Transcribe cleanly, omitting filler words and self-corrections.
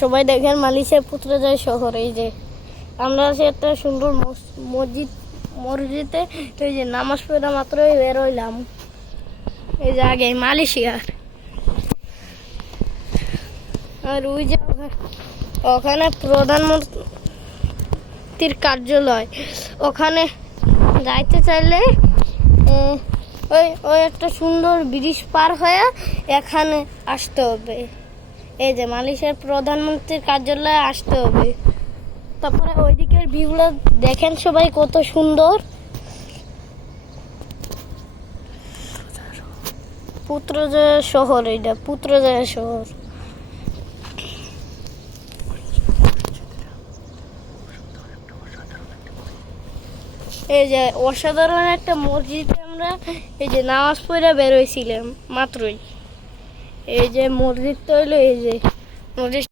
সবাই দেখেন মালয়েশিয়ার পুত্রজয় শহর। এই যে আমরা আছি একটা সুন্দর মসজিদে, এই যে নামাজ পড়া মাত্রই বের হইলাম। এই যে আগে মালয়েশিয়ার, আর ওই যে ওখানে প্রধানমন্ত্রীর কার্যালয়। ওখানে যাইতে চাইলে ওই ওই একটা সুন্দর ব্রিজ পার হয়ে এখানে আসতে হবে। এই যে মালয়েশিয়ার প্রধানমন্ত্রীর কার্যালয়ে আসতে হবে। তারপরে ওইদিকের ভিউগুলো দেখেন সবাই কত সুন্দর। পুত্রজয় শহর, এইটা পুত্রজয় শহর। এই যে অসাধারণ একটা মসজিদে আমরা এই যে নামাজ পড়ে বের হইছিলাম মাত্রই। এই যে মসজিদ তো হইলো, এই যে মসজিদ।